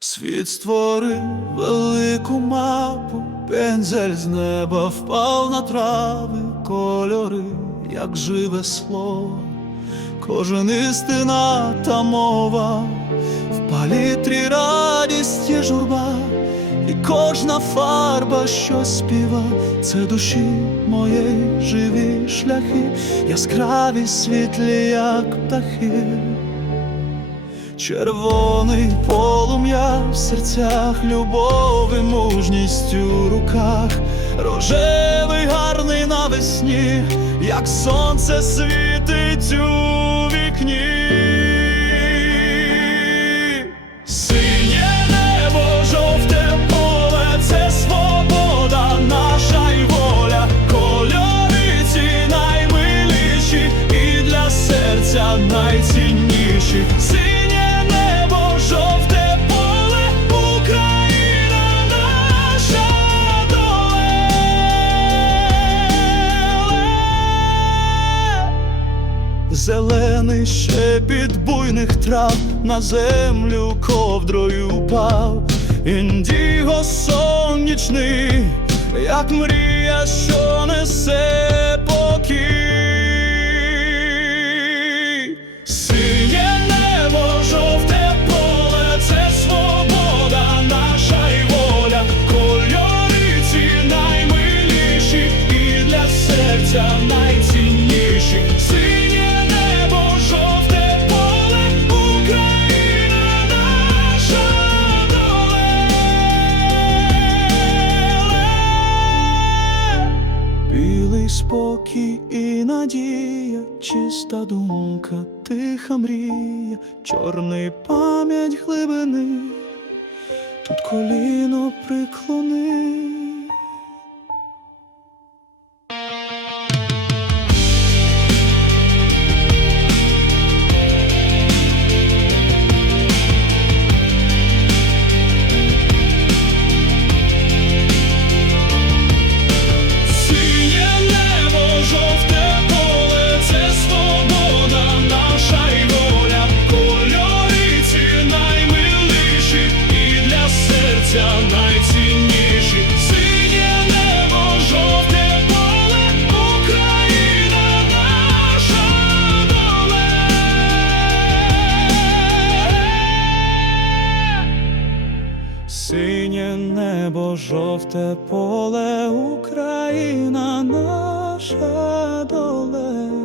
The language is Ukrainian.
Світ створив велику мапу, пензель з неба впав на трави, кольори, як живе слово, кожен істина та мова, в палітрі радість і журба, і кожна фарба, що співа, це душі моєї живі шляхи, яскраві світлі, як птахи. Червоний полум'я в серцях, любов і мужність у руках, рожевий гарний навесні, як сонце світить у вікні. Синє Зелений щепіт буйних трав на землю ковдрою упав, індіго сонячний, як мрія, що несе спокій і надія, чиста думка, тиха мрія, чорний пам'ять глибини, тут коліно приклони. Серця найцінніші. Синє небо, жовте поле, Україна наша доле. Синє небо, жовте поле, Україна наша доле.